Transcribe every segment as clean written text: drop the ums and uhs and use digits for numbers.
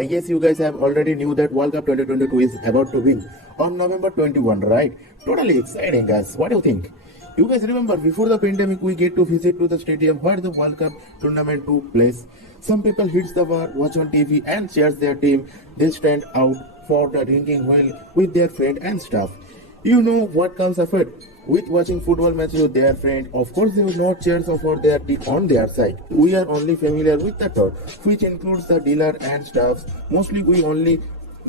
I guess you guys have already knew that World Cup 2022 is about to begin on November 21, right? Totally exciting, guys. What do you think? You guys remember before the pandemic we get to visit to the stadium where the World Cup tournament took place. Some people hits the bar, watch on TV and cheers their team. They stand out for the drinking well with their friend and stuff. You know what comes after? With watching football matches with their friend, of course they will not cheers for their team on their side. We are only familiar with the term, which includes the dealer and staffs. Mostly we only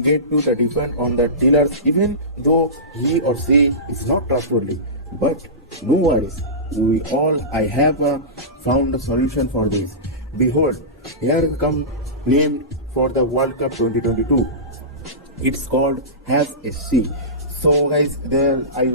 get to the depend on the dealers even though he or she is not trustworthy. But no worries, I have found a solution for this. Behold, here come named for the World Cup 2022. It's called Has SC. So guys, there I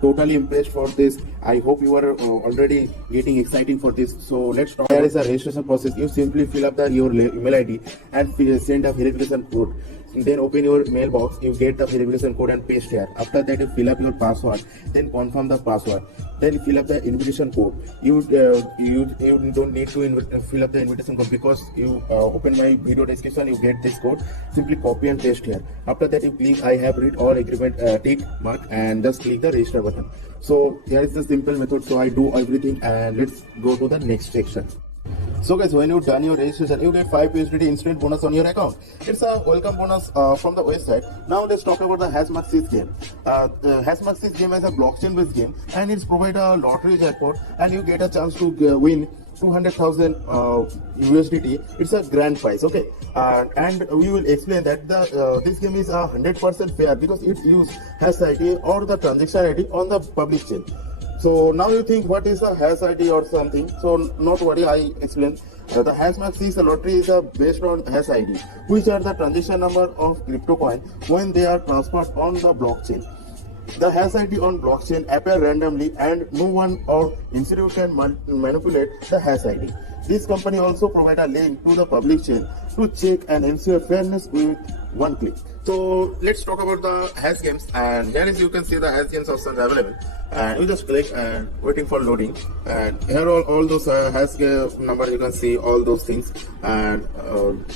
totally impressed for this. I hope you are already getting exciting for this. So let's talk. There is a registration process. You simply fill up your email ID and send a verification code. Then open your mailbox, you get the verification code and paste here. After that, you fill up your password, then confirm the password. Then you fill up the invitation code. You don't need to fill up the invitation code because you open my video description, you get this code. Simply copy and paste here. After that, you click I have read all agreement tick mark and just click the register button. So here is the simple method. So I do everything and let's go to the next section. So guys, when you done your registration, you get 5 USDT instant bonus on your account. It's a welcome bonus from the website. Now let's talk about the HashMark game. HashMark game is a blockchain based game and it's provide a lottery jackpot and you get a chance to win 200,000 USDT. It's a grand prize, okay? And we will explain that this game is 100% fair because it uses hash ID or the transaction ID on the public chain. So now you think what is a hash ID or something. So not worry, I explain. The HashMark lottery is based on hash ID, which are the transaction number of crypto coin when they are transferred on the blockchain. The hash ID on blockchain appear randomly and no one or institute can manipulate the hash ID. This company also provide a link to the public chain to check and ensure fairness with one click. So let's talk about the hash games, and here is you can see the hash games options available, and you just click and waiting for loading, and here all those hash number you can see all those things, and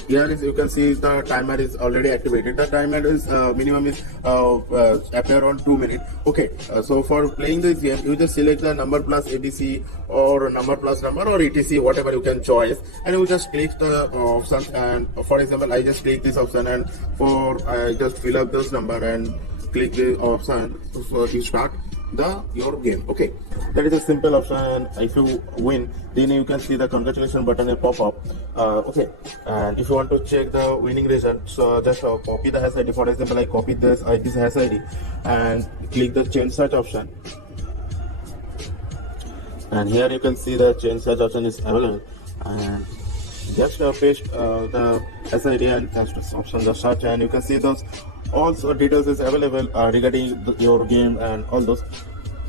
here is you can see the timer is already activated. The timer is minimum is appear on 2 minutes. Okay, so for playing this game you just select the number plus ABC or number plus number or etc, whatever you can choose, and you just click the option. And for example, I just click this option and I just fill up this number and click the option so you start your game. Okay, that is a simple option. If you win, then you can see the congratulations button will pop up. Okay, and if you want to check the winning result, so just copy the hash ID. For example, I copied this hash ID and click the change search option, and here you can see the change search option is available, and just paste the SID and just option the search, and you can see those also details is available regarding your game and all those.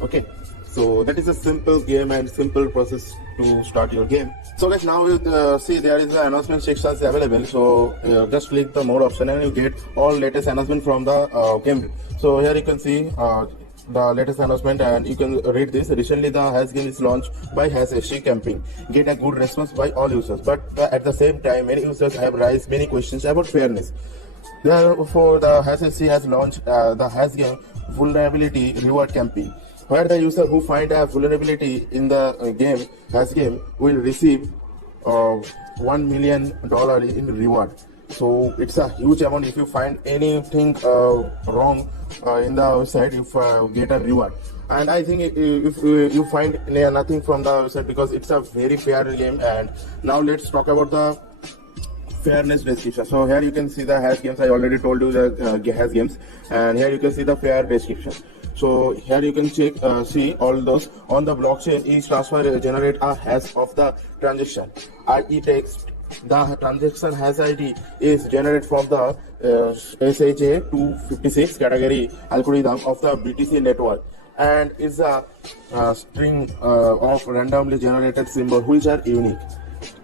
Okay, so that is a simple game and simple process to start your game. So guys, now you see there is the announcement sections available. So just click the more option and you get all latest announcement from the game. So here you can see the latest announcement and you can read this. Recently the hash game is launched by HashSC campaign, get a good response by all users, but at the same time many users have raised many questions about fairness. Therefore the HashSC has launched the hash game vulnerability reward campaign, where the user who find a vulnerability in the hash game will receive $1 million in reward. So it's a huge amount. If you find anything wrong in the website, you get a reward. And I think if you find nothing from the website, because it's a very fair game. And now let's talk about the fairness description. So here you can see the hash games. I already told you the hash games, and here you can see the fair description. So here you can check see all those on the blockchain. Each transfer generate a hash of the transaction. i.e. text. The transaction hash ID is generated from the SHA-256 category algorithm of the BTC network and is a string of randomly generated symbols which are unique.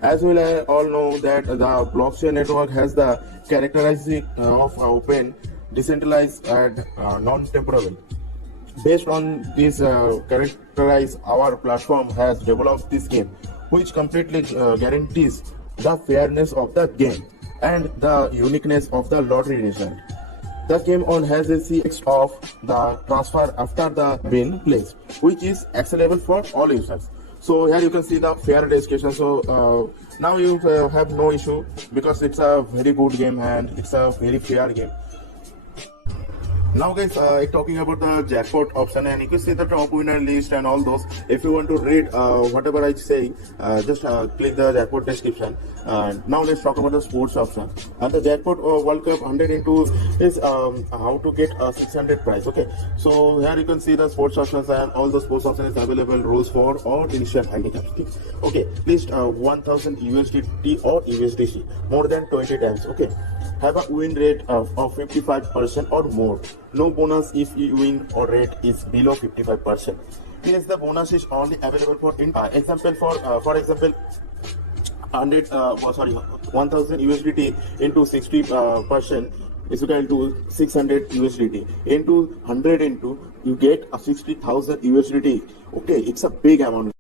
As we all know that the blockchain network has the characteristic of open, decentralized and non-temporal. Based on this characteristics, our platform has developed this game which completely guarantees the fairness of the game, and the uniqueness of the lottery result. The game on has a CX of the transfer after the win place, which is acceptable for all users. So here you can see the fair description. So now you have no issue because it's a very good game and it's a very fair game. Now guys, talking about the jackpot option, and you can see the top winner list and all those. If you want to read whatever I say, just click the jackpot description. Now let's talk about the sports option. And the jackpot World Cup 100 into is how to get a 600 prize. Okay, so here you can see the sports options and all the sports options is available. Rules for all initial handicaps. Okay, list 1000 USDT or USDC more than 20 times. Okay, have a win rate of 55% or more. No bonus if you win or rate is below 55%. Yes, the bonus is only available for example for example 1000 USDT into 60% is equal to 600 USDT into 100 into you get a 60,000 USDT. Okay, it's a big amount.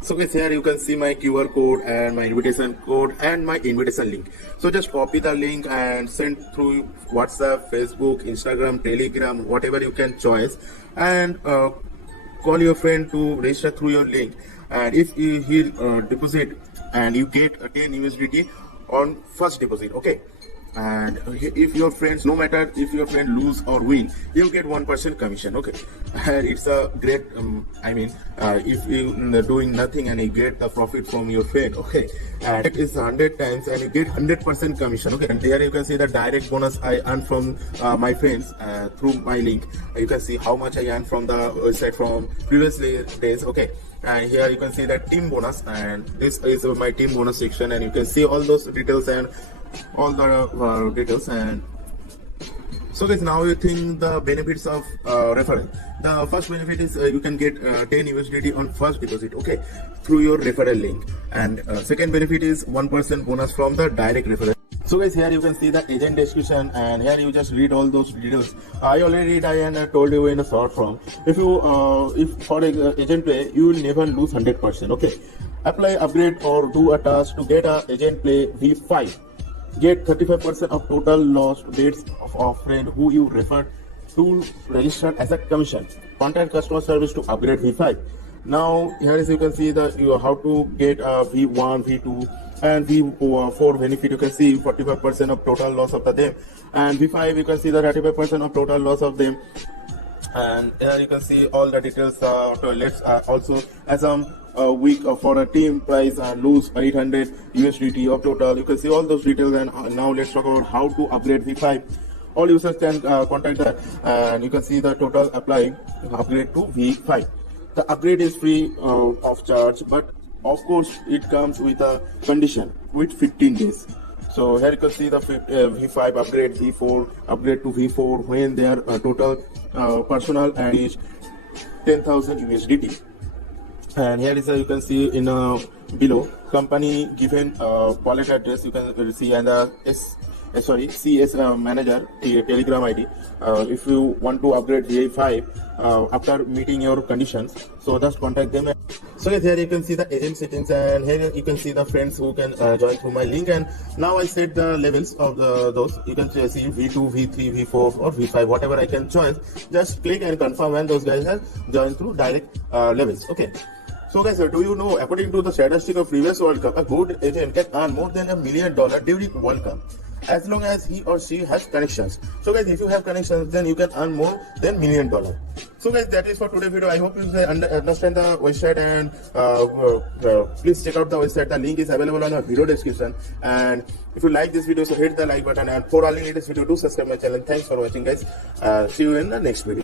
So guys, here you can see my QR code and my invitation code and my invitation link. So just copy the link and send through WhatsApp, Facebook, Instagram, Telegram, whatever you can choose, and call your friend to register through your link. And if he deposit and you get 10 USDT on first deposit, okay. And if your friends, no matter if your friend lose or win, you get 1% commission. Okay, and it's a great if you doing nothing and you get the profit from your friend, okay, and it is 100 times and you get 100% commission. Okay, and here you can see the direct bonus I earn from my friends through my link. You can see how much I earn from the website from previous days. Okay, and here you can see the team bonus, and this is my team bonus section, and you can see all those details and all the details. And so guys, now you think the benefits of referral. The first benefit is you can get 10 USDT on first deposit, okay, through your referral link. And second benefit is 1% bonus from the direct referral. So guys, here you can see the agent description, and here you just read all those details. I already read and told you in a short form. If you if for agent play, you will never lose 100%. Okay, apply, upgrade or do a task to get a agent play V5. Get 35% of total lost dates of a friend who you referred to register as a commission. Contact customer service to upgrade V5. Now here is you can see the how to get a V1, V2 and V4 benefit. You can see 45% of total loss of them, and V5 you can see the 35% of total loss of them. And here you can see all the details. Let's also as a week for a team price lose 800 USDT of total. You can see all those details. And now let's talk about how to upgrade V5. All users can contact that, and you can see the total applying upgrade to V5. The upgrade is free of charge, but of course it comes with a condition with 15 days. So here you can see the V5 upgrade, V4 upgrade to V4 when their total personal and is 10,000 USDT. And here is you can see in below company given wallet address you can see, and CS manager Telegram ID. If you want to upgrade V5 after meeting your conditions, so just contact them. So yes, here you can see the agent settings, and here you can see the friends who can join through my link. And now I set the levels of those. You can see V2, V3, V4 or V5, whatever I can choose. Just click and confirm when those guys have joined through direct levels. Okay. So guys, do you know, according to the statistic of previous World Cup, a good agent can earn more than $1 million during World Cup, as long as he or she has connections. So guys, if you have connections, then you can earn more than $1 million. So guys, that is for today's video. I hope you understand the website, and please check out the website. The link is available on the video description. And if you like this video, so hit the like button, and for all the latest video, do subscribe my channel. Thanks for watching guys. See you in the next video.